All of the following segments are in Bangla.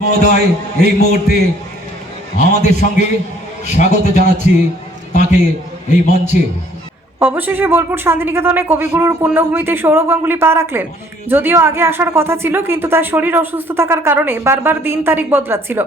মহোদয়, এই মুহূর্তে আমাদের সঙ্গে স্বাগত জানাচ্ছি তাকে এই মঞ্চে। অবশেষে বোলপুর শান্তিনিকেতনে কবিগুরুর পুণ্যভূমিতে সৌরভ গাঙ্গুলি পা রাখলেন। যদিও আগে আসার কথা ছিল, কিন্তু তার শরীর অসুস্থ থাকার কারণে বারবার দিন তারিখ বদলাচ্ছিল।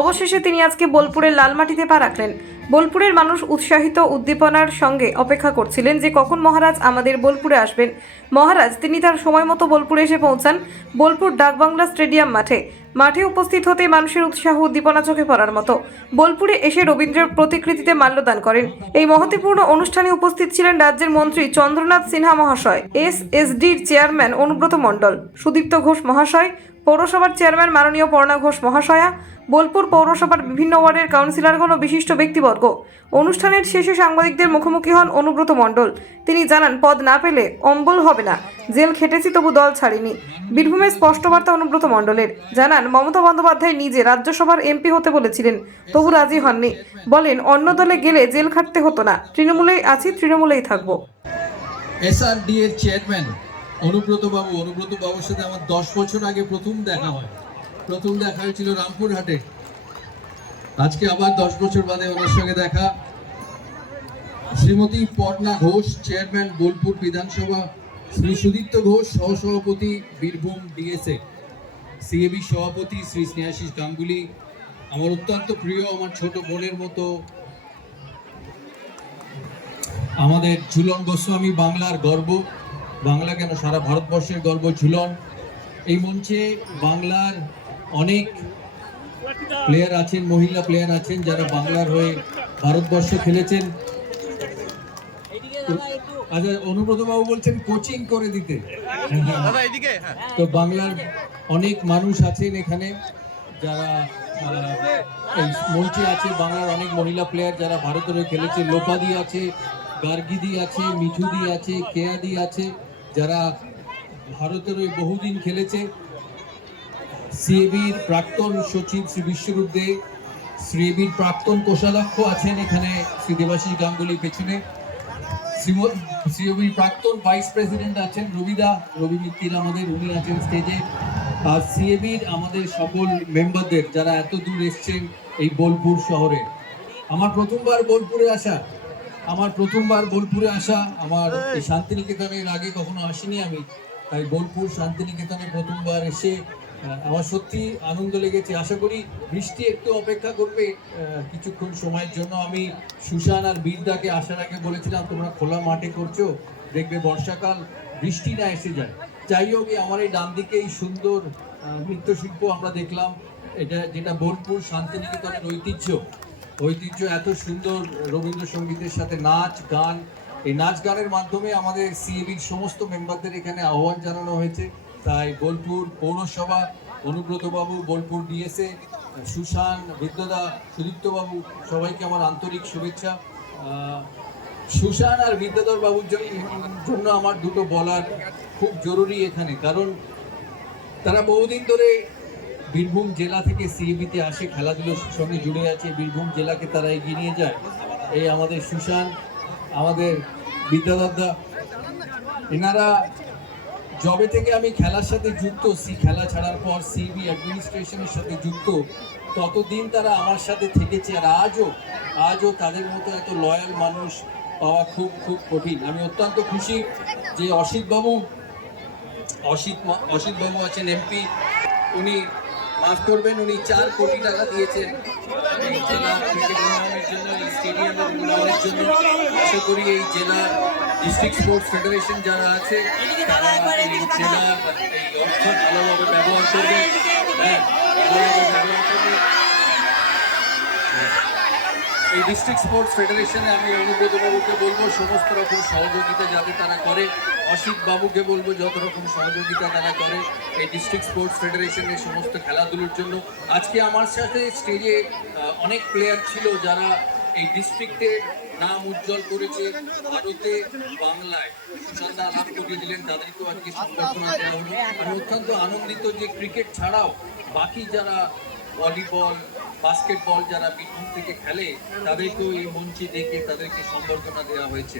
অবশেষে তিনি আজকে বোলপুরের লালমাটিতে পা রাখলেন। বোলপুরের মানুষ উৎসাহিত উদ্দীপনার সঙ্গে অপেক্ষা করছিলেন যে কখন মহারাজ আমাদের বোলপুরে আসবেন। মহারাজ, তিনি তার সময় মতো বোলপুরে এসে পৌঁছান বোলপুর ডাকবাংলা স্টেডিয়াম মাঠে। মাঠে উপস্থিত হতে মানুষের উৎসাহ উদ্দীপনা চোখে পড়ার মতো। বোলপুরে এসে রবীন্দ্রের প্রতিকৃতিতে মাল্যদান করেন। এই মহতিপূর্ণ অনুষ্ঠানে উপস্থিত ছিলেন রাজ্যের মন্ত্রী চন্দ্রনাথ সিনহা মহাশয় এস এসডির চেয়ারম্যান অনুব্রত মণ্ডল, সুদীপ্ত ঘোষ মহাশয়, পৌরসভার চেয়ারম্যান মাননীয় পর্ণা ঘোষ মহাশয়া বোলপুর পৌরসভার বিভিন্ন ওয়ার্ডের কাউন্সিলরগণ ও বিশিষ্ট ব্যক্তিবর্গ। অনুষ্ঠানের শেষে সাংবাদিকদের মুখোমুখি হন অনুব্রত মণ্ডল। তিনি জানান, পদ না পেলে অম্বল হবে না। জেল খেটেছি, তবু দল ছাড়িনি। বীরভূমের স্পষ্ট বার্তা অনুব্রত মণ্ডলের। জানান, মমতা বন্দ্যোপাধ্যায় নিজে রাজ্যসভার এমপি হতে বলেছিলেন, তবু রাজি হননি। বলেন, অন্য দলে গেলে জেল খাটতে হতো না। তৃণমূলেই আছি, তৃণমূলেই থাকব। এসআরডি এর চেয়ারম্যান অনুব্রত বাবু অনুব্রত বাবুর সাথে আমার দশ বছর আগে প্রথম দেখা হয়। প্রথম দেখা হয়েছিল রামপুরহাটে। আজকে আবার দশ বছর বাদে ওনার সঙ্গে দেখা। শ্রীমতী পর্ণা ঘোষ, চেয়ারম্যান বোলপুর বিধানসভা, শ্রী সুদীপ্ত ঘোষ, সহসভাপতি বীরভূম ডিএসএ, সিএবি সভাপতি শ্রী স্নেহাশিস গাঙ্গুলি। আমার অত্যন্ত প্রিয়, আমার ছোট বোনের মতো আমাদের ঝুলন গোস্বামী, বাংলার গর্ব। বাংলা কেন সারা ভারতবর্ষের গর্ব, ঝুলন। এই মঞ্চে বাংলার অনেক প্লেয়ার আছেন মহিলা প্লেয়ার আছেন যারা বাংলার হয়ে ভারতবর্ষ খেলেছেন। আচ্ছা অনুব্রত বাবু বলছেন কোচিং করে দিতে। তো বাংলার অনেক মানুষ আছেন এখানে যারা মঞ্চে আছে। বাংলার অনেক মহিলা প্লেয়ার যারা ভারতের হয়ে খেলেছে। লোপাদি আছে গার্গিদি আছে মিঠুদি আছে কেয়াদি আছে যারা ভারতের হয়ে বহুদিন খেলেছে। সিএবির প্রাক্তন সচিব শ্রী বিশ্বরূপ দে সিএবির প্রাক্তন কোষাধ্যক্ষ আছেন এখানে শ্রী দেবাশিস গাঙ্গুলির পেছনে। সিওবির প্রাক্তন ভাইস প্রেসিডেন্ট আছেন রবিদা রবি মিত্তির আমাদের? উনি আছেন স্টেজে। আর সিএবির আমাদের সকল মেম্বারদের যারা এত দূর এসছেন এই বোলপুর শহরে। আমার প্রথমবার বোলপুরে আসা, আমার প্রথমবার বোলপুরে আসা, আমার শান্তিনিকেতনের আগে কখনো আসিনি আমি। তাই বোলপুর শান্তিনিকেতনে প্রথমবার এসে আমার সত্যি আনন্দ লেগেছে। আশা করি বৃষ্টি একটু অপেক্ষা করবে কিছুক্ষণ সময়ের জন্য আমি সুশান আর বীরদাকে আসার আগে বলেছিলাম, তোমরা খোলা মাঠে করছ, দেখবে বর্ষাকাল, বৃষ্টি না এসে যায়। যাই হোক আমার এই ডান দিকে এই সুন্দর নৃত্যশিল্প আমরা দেখলাম। এটা যেটা বোলপুর শান্তিনিকেতনের ঐতিহ্য। ঐতিহ্য এত সুন্দর রবীন্দ্রসঙ্গীতের সাথে নাচ, গান। এই নাচ গানের মাধ্যমে আমাদের সিএবির সমস্ত মেম্বারদের এখানে আহ্বান জানানো হয়েছে। তাই বোলপুর পৌরসভা অনুব্রতবাবু বোলপুর ডিএসএ, সুশান, বিদ্যদা সুদীপ্ত বাবু সবাইকে আমার আন্তরিক শুভেচ্ছা। সুশান আর বিদ্যাধর বাবুর জন্য আমার দুটো বলার খুব জরুরি এখানে, কারণ তারা বহুদিন ধরে বীরভূম জেলা থেকে সিএবিতে আসে, খেলাধুলোর সঙ্গে জুড়ে আছে, বীরভূম জেলাকে তারা এগিয়ে নিয়ে যায়। এই আমাদের সুশান, আমাদের বিদ্যাদাদা, এনারা জবে থেকে আমি খেলার সাথে যুক্ত, সি খেলা ছাড়ার পর সিবি অ্যাডমিনিস্ট্রেশনের সাথে যুক্ত, ততদিন তারা আমার সাথে থেকেছে আর আজও আজও তাদের মতো এত লয়াল মানুষ পাওয়া খুব খুব কঠিন। আমি অত্যন্ত খুশি যে অসিত বাবু অসিত মা- অসিত বাবু আছেন এমপি উনি মাফ করবেন, উনি চার কোটি টাকা দিয়েছেন জেলা ক্রিকেট উন্নয়নের জন্য, এই স্টেডিয়ামের উন্নয়নের জন্য। আশা করি এই জেলা ডিস্ট্রিক্ট স্পোর্টস ফেডারেশন যারা আছে তারা এই জেলার অর্থ ভালোভাবে ব্যবহার করবে। হ্যাঁ ভালোভাবে ব্যবহার এই ডিস্ট্রিক্ট স্পোর্টস ফেডারেশনে আমি অনুব্রত বাবুকে বলব সমস্ত রকম সহযোগিতা যাতে তারা করে। অসিত বাবুকে বলব যত রকম সহযোগিতা তারা করে এই ডিস্ট্রিক্ট স্পোর্টস ফেডারেশনের সমস্ত খেলাধুলোর জন্য। আজকে আমার সাথে স্টেজে অনেক প্লেয়ার ছিল যারা এই ডিস্ট্রিক্টের নাম উজ্জ্বল করেছে ভারতে বাংলায়। সন্ধ্যা লাভ করিয়ে দিলেন, তাদেরকেও আজকে সম্বর্ধনা দেওয়া হলো। আমি অত্যন্ত আনন্দিত যে ক্রিকেট ছাড়াও বাকি যারা ভলিবল, বাস্কেটবল যারা বীরভূম থেকে খেলে, তাদেরকেও এই মঞ্চে দেখে তাদেরকে সম্বর্ধনা দেওয়া হয়েছে।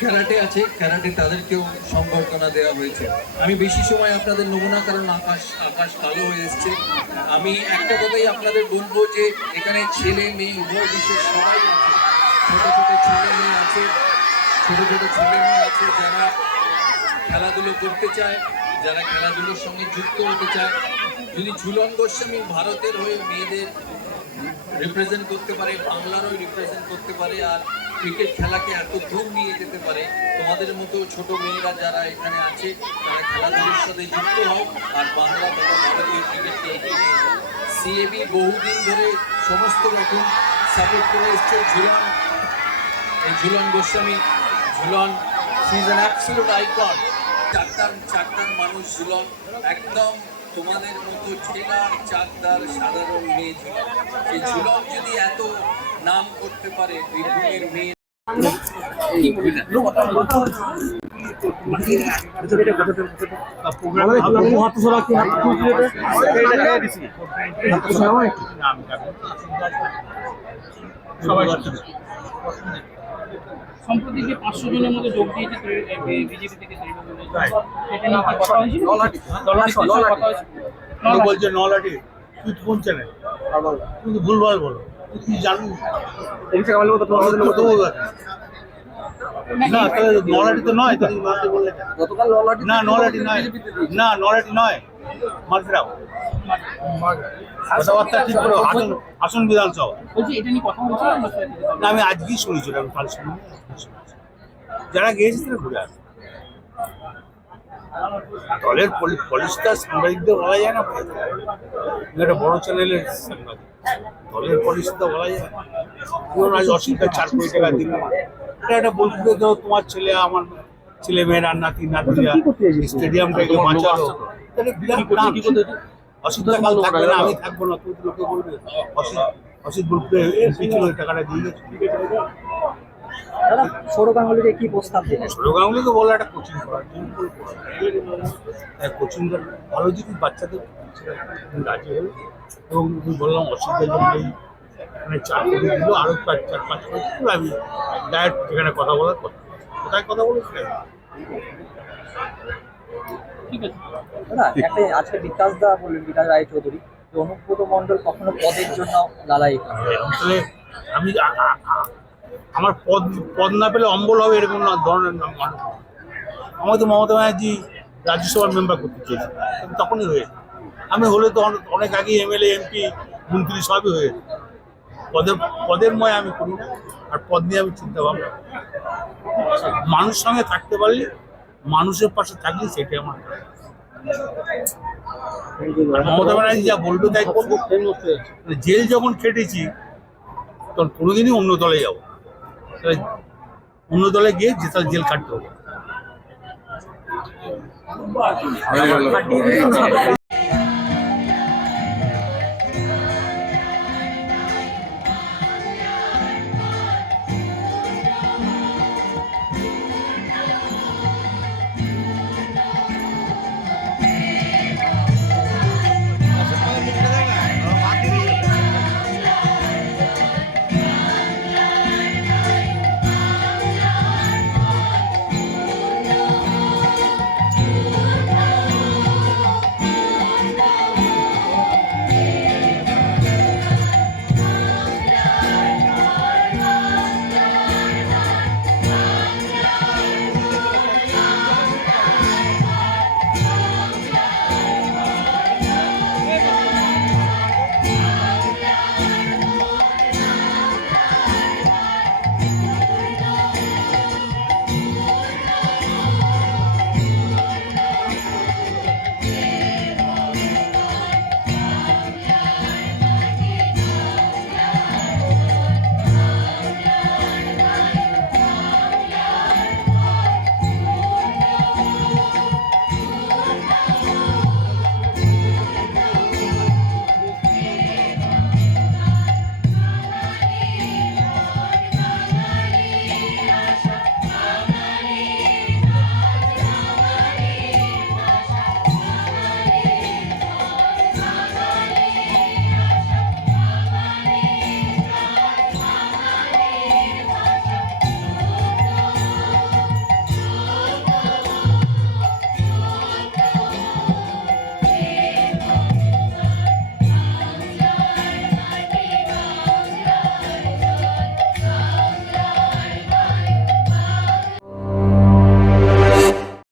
ক্যারাটে আছে, ক্যারাটে তাদেরকেও সম্বর্ধনা দেওয়া হয়েছে। আমি বেশি সময় আপনাদের নেব না কারণ আকাশ আকাশ কালো হয়ে এসছে। আমি একটা কথাই আপনাদের বলব যে, এখানে ছেলে মেয়ে, উভয় বিশেষ সবাই আছে। ছোট ছোট ছেলে মেয়ে আছে, ছোট ছোট ছেলে মেয়ে আছে যারা খেলাধুলো করতে চায়, যারা খেলাধুলোর সঙ্গে যুক্ত হতে চায়। যদি ঝুলন গোস্বামী ভারতের হয়ে মেয়েদের রিপ্রেজেন্ট করতে পারে, বাংলারও রিপ্রেজেন্ট করতে পারে, আর ক্রিকেট খেলাকে এত দূর নিয়ে যেতে পারে, তোমাদের মতো ছোট মেয়েরা যারা এখানে আছে, তারা খেলাধুলোর সাথে যুক্ত হোক আর বাংলা তথা ভারতীয় ক্রিকেটকে এগিয়ে নিয়ে যাও। সিএবি বহুদিন ধরে সমস্ত রকম সাপোর্ট করে এসছে। ঝুলন, এই Jhulan Goswami, Jhulan she's an absolute icon চারটার চারটার মানুষ ঝুলন, একদম তোমাদের মতো ছেলার চাকদার সাধারণ মেয়ে ঝুলন সেই ঝুলন যদি এত নাম করতে পারে বীরভূমের মেয়ে সম্প্রতি যে পাঁচশো জনের মধ্যে যোগ দিয়েছে বিজেপি থেকে তৃণমূলে সেটা নিয়ে কি কথা হয়েছিল? কথা হয়েছিল। বলছে নলাটি তুই তো কোন চ্যানেল তুই ভুলভাল বলো। তুই ব্যাপার? না নলাটি তো নয় না নলাটি নয়। না নলাটি নয়। মারফিরাও কথাবার্তা ঠিক করে আসন আসন বিধানসভা? না আমি আজকেই শুনেছি আমি কাল শুনি যারা গিয়েছে তারা ঘুরে আসে দলের পলিসটা সাংবাদিকদের বলা যায় না তুমি একটা বড় চ্যানেলের সাংবাদিক। দলের পলিসিটা বলা যায় না। আজ অসুবিধা চার কোটি টাকা দিল। এটা একটা বলতে তোমার ছেলে আমার ছেলে মেয়েরা নাতি নাতিরা স্টেডিয়ামটাকে বাঁচালো। অসুবিধা কাল থাকবে না আমি থাকব না তুই লোকে বলবে। অসিত টাকাটা দিয়ে গেছে। দাদা সৌরভ গাঙ্গুলিকে কি প্রস্তাব দিলেন? সৌরভ গাঙ্গুলি বলে একটা কোচিং করার কোচিং ভালো যদি বাচ্চাদের রাজি হলো। এবং আমি বললাম অসুবিধার জন্য মানে চার কোটি দিল আরও চার চার পাঁচ কোটি আমি ডাইরেক্ট যেখানে কথা বলার কথা কোথায় কথা বলেছিলেন? ঠিক আছে। একটা আজকে বিকাশ দা বললেন বিকাশ রায় চৌধুরী যে অনুব্রত মন্ডল কখনো পদের জন্য না। আমি আমার পদ পদ না পেলে অম্বল হবে এরকম না ধরনের না মানুষ। আমার তো মমতা ব্যানার্জি রাজ্যসভার মেম্বার করতে চেয়েছে। তখনই হয়ে আমি হলে তো অনেক- আগে এমএলএ এমপি মন্ত্রী সবই হয়ে। পদের পদের ময় আমি করি না আর পদ নিয়ে আমি চিন্তা ভাবনা মানুষ সঙ্গে থাকতে পারলে মানুষের পাশে থাকলে সেটাই আমার মমতা ব্যানার্জি যা বলবে তাই করব। মানে জেল যখন খেটেছি, তখন কোনোদিনই অন্য দলে যাব। অন্য দলে গিয়ে যে তার জেল কাটতে হবে।